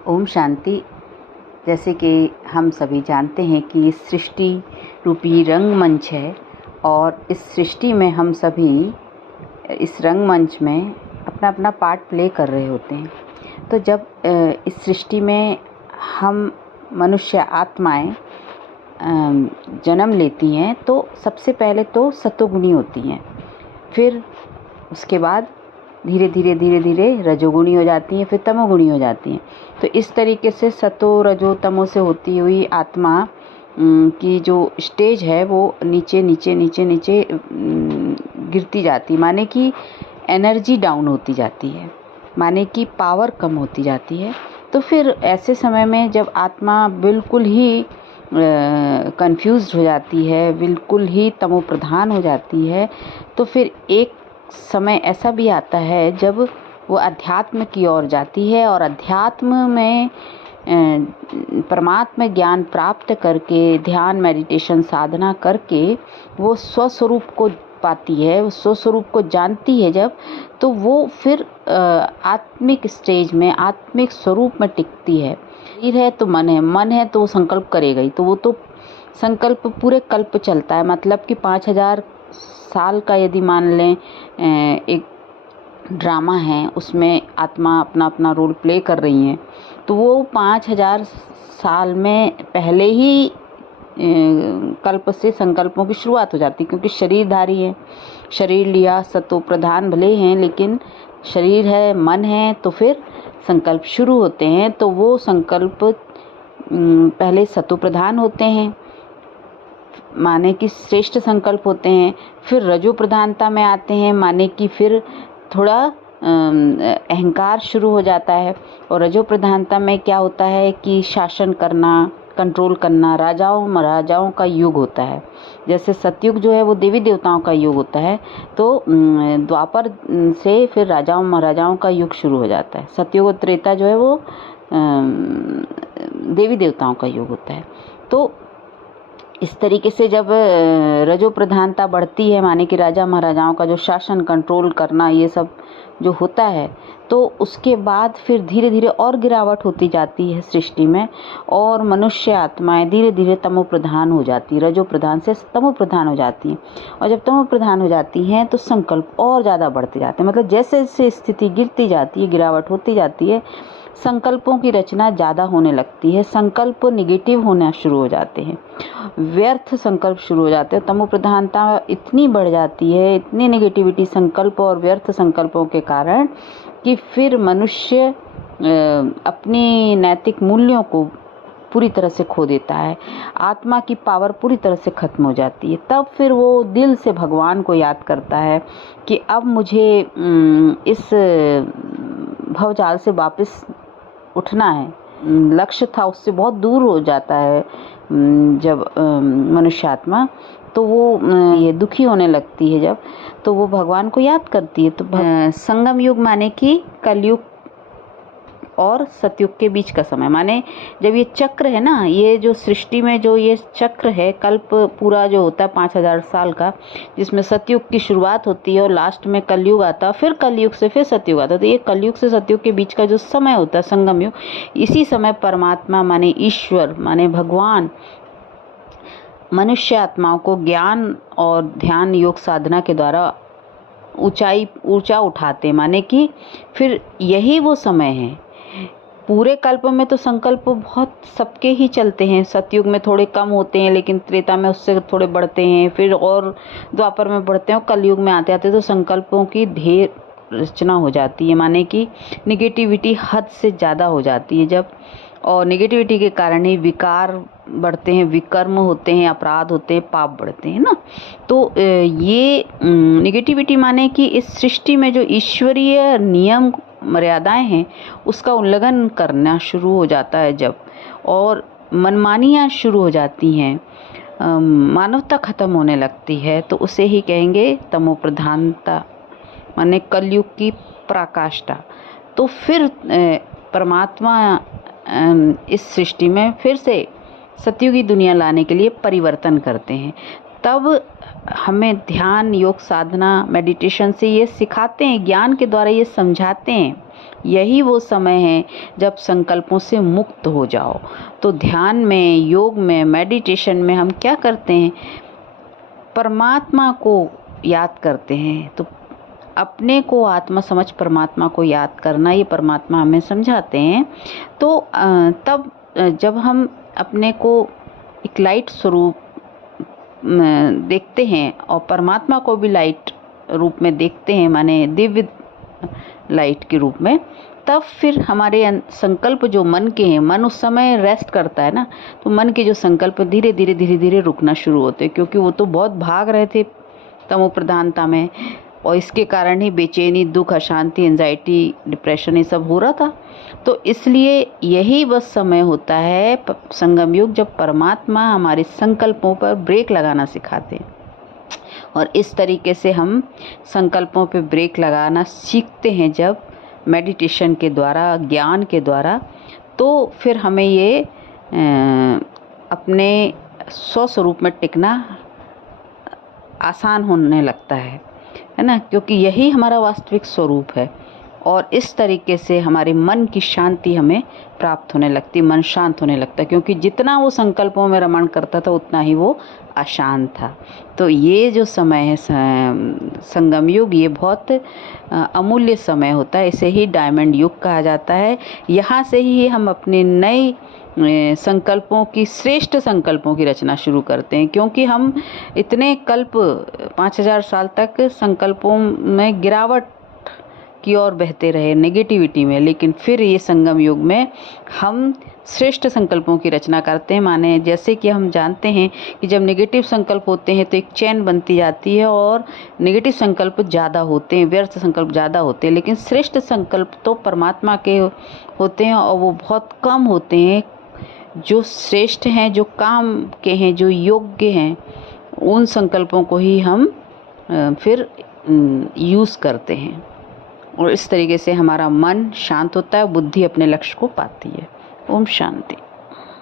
ओम शांति। जैसे कि हम सभी जानते हैं कि इस सृष्टि रूपी रंगमंच है और इस सृष्टि में हम सभी इस रंगमंच में अपना अपना पार्ट प्ले कर रहे होते हैं। तो जब इस सृष्टि में हम मनुष्य आत्माएं जन्म लेती हैं तो सबसे पहले तो सतोगुणी होती हैं, फिर उसके बाद धीरे धीरे रजोगुणी हो जाती हैं, फिर तमोगुणी हो जाती हैं। तो इस तरीके से सतो रजो तमो से होती हुई आत्मा की जो स्टेज है वो नीचे नीचे नीचे नीचे गिरती जाती, माने कि एनर्जी डाउन होती जाती है, माने कि पावर कम होती जाती है। तो फिर ऐसे समय में जब आत्मा बिल्कुल ही कंफ्यूज्ड हो जाती है, बिल्कुल ही तमो प्रधान हो जाती है, तो फिर एक समय ऐसा भी आता है जब वो अध्यात्म की ओर जाती है और अध्यात्म में परमात्मा ज्ञान प्राप्त करके ध्यान मेडिटेशन साधना करके वो स्वस्वरूप को पाती है, वो स्वस्वरूप को जानती है जब, तो वो फिर आत्मिक स्टेज में आत्मिक स्वरूप में टिकती है। शरीर है तो मन है तो वो संकल्प करेगा ही, तो वो तो संकल्प पूरे कल्प चलता है। मतलब कि 5000 साल का यदि मान लें एक ड्रामा है, उसमें आत्मा अपना अपना रोल प्ले कर रही हैं, तो वो 5000 साल में पहले ही कल्प से संकल्पों की शुरुआत हो जाती, क्योंकि शरीरधारी है, शरीर लिया, सतो प्रधान भले हैं लेकिन शरीर है, मन है, तो फिर संकल्प शुरू होते हैं। तो वो संकल्प पहले सतो प्रधान होते हैं, माने कि श्रेष्ठ संकल्प होते हैं, फिर रजो प्रधानता में आते हैं, माने कि फिर थोड़ा अहंकार शुरू हो जाता है। और रजो प्रधानता में क्या होता है कि शासन करना, कंट्रोल करना, राजाओं महाराजाओं का युग होता है। जैसे सतयुग जो है वो देवी देवताओं का युग होता है, तो द्वापर से फिर राजाओं महाराजाओं का युग शुरू हो जाता है। सतयुग और त्रेता जो है वो देवी देवताओं का युग होता है। तो इस तरीके से जब रजो प्रधानता बढ़ती है, माने कि राजा महाराजाओं का जो शासन कंट्रोल करना ये सब जो होता है, तो उसके बाद फिर धीरे धीरे और गिरावट होती जाती है सृष्टि में, और मनुष्य आत्माएं धीरे धीरे तमो प्रधान हो जाती है, रजो प्रधान से तमो प्रधान हो जाती हैं। और जब तमो प्रधान हो जाती हैं तो संकल्प और ज़्यादा बढ़ते जाते हैं। मतलब जैसे जैसे स्थिति गिरती जाती है, गिरावट होती जाती है, संकल्पों की रचना ज़्यादा होने लगती है, संकल्प निगेटिव होना शुरू हो जाते हैं, व्यर्थ संकल्प शुरू हो जाते हैं। तमो प्रधानता इतनी बढ़ जाती है, इतनी नेगेटिविटी संकल्प और व्यर्थ संकल्पों के कारण कि फिर मनुष्य अपनी नैतिक मूल्यों को पूरी तरह से खो देता है, आत्मा की पावर पूरी तरह से खत्म हो जाती है। तब फिर वो दिल से भगवान को याद करता है कि अब मुझे इस भवजाल से वापस उठना है। लक्ष्य था उससे बहुत दूर हो जाता है जब मनुष्य आत्मा, तो वो ये दुखी होने लगती है जब, तो वो भगवान को याद करती है। तो संगम युग माने कि कलयुग और सतयुग के बीच का समय, माने जब ये चक्र है ना, ये जो सृष्टि में जो ये चक्र है, कल्प पूरा जो होता है 5000 साल का, जिसमें सतयुग की शुरुआत होती है और लास्ट में कलयुग आता, फिर कलयुग से फिर सतयुग आता। तो ये कलयुग से सतयुग के बीच का जो समय होता है संगम युग, इसी समय परमात्मा माने ईश्वर माने भगवान मनुष्य आत्माओं को ज्ञान और ध्यान योग साधना के द्वारा ऊंचा उठाते, माने कि फिर यही वो समय है। पूरे कल्प में तो संकल्प बहुत सबके ही चलते हैं, सतयुग में थोड़े कम होते हैं लेकिन त्रेता में उससे थोड़े बढ़ते हैं, फिर और द्वापर में बढ़ते हैं, और कलयुग में आते आते तो संकल्पों की ढेर रचना हो जाती है, माने कि निगेटिविटी हद से ज़्यादा हो जाती है जब, और निगेटिविटी के कारण ही विकार बढ़ते हैं, विकर्म होते हैं, अपराध होते हैं, पाप बढ़ते हैं ना। तो ये निगेटिविटी माने कि इस सृष्टि में जो ईश्वरीय नियम मर्यादाएं हैं उसका उल्लंघन करना शुरू हो जाता है जब, और मनमानियाँ शुरू हो जाती हैं, मानवता खत्म होने लगती है, तो उसे ही कहेंगे तमो प्रधानता, माने कलयुग की पराकाष्ठा। तो फिर परमात्मा इस सृष्टि में फिर से सतयुगी दुनिया लाने के लिए परिवर्तन करते हैं। तब हमें ध्यान योग साधना मेडिटेशन से ये सिखाते हैं, ज्ञान के द्वारा ये समझाते हैं यही वो समय है जब संकल्पों से मुक्त हो जाओ। तो ध्यान में, योग में, मेडिटेशन में हम क्या करते हैं, परमात्मा को याद करते हैं। तो अपने को आत्मा समझ परमात्मा को याद करना, ये परमात्मा हमें समझाते हैं। तो तब जब हम अपने को एक लाइट स्वरूप देखते हैं और परमात्मा को भी लाइट रूप में देखते हैं, माने दिव्य लाइट के रूप में, तब फिर हमारे संकल्प जो मन के हैं, मन उस समय रेस्ट करता है ना, तो मन के जो संकल्प धीरे धीरे रुकना शुरू होते हैं, क्योंकि वो तो बहुत भाग रहे थे तमो प्रधानता में, और इसके कारण ही बेचैनी, दुख, अशांति, एंजाइटी, डिप्रेशन ये सब हो रहा था। तो इसलिए यही बस समय होता है संगम युग, जब परमात्मा हमारे संकल्पों पर ब्रेक लगाना सिखाते हैं। और इस तरीके से हम संकल्पों पे ब्रेक लगाना सीखते हैं जब मेडिटेशन के द्वारा, ज्ञान के द्वारा, तो फिर हमें ये अपने स्वस्वरूप में टिकना आसान होने लगता है ना, क्योंकि यही हमारा वास्तविक स्वरूप है। और इस तरीके से हमारे मन की शांति हमें प्राप्त होने लगती, मन शांत होने लगता है, क्योंकि जितना वो संकल्पों में रमण करता था उतना ही वो अशांत था। तो ये जो समय है संगम युग, ये बहुत अमूल्य समय होता है, इसे ही डायमंड युग कहा जाता है। यहाँ से ही हम अपने नए संकल्पों की, श्रेष्ठ संकल्पों की रचना शुरू करते हैं, क्योंकि हम इतने कल्प 5000 साल तक संकल्पों में गिरावट की ओर बहते रहे, नेगेटिविटी में, लेकिन फिर ये संगम युग में हम श्रेष्ठ संकल्पों की रचना करते हैं। माने जैसे कि हम जानते हैं कि जब नेगेटिव संकल्प होते हैं तो एक चेन बनती जाती है और नेगेटिव संकल्प ज़्यादा होते हैं, व्यर्थ संकल्प ज़्यादा होते हैं, लेकिन श्रेष्ठ संकल्प तो परमात्मा के होते हैं और वो बहुत कम होते हैं। जो श्रेष्ठ हैं, जो काम के हैं, जो योग्य हैं, उन संकल्पों को ही हम फिर यूज़ करते हैं, और इस तरीके से हमारा मन शांत होता है, बुद्धि अपने लक्ष्य को पाती है। ओम शांति।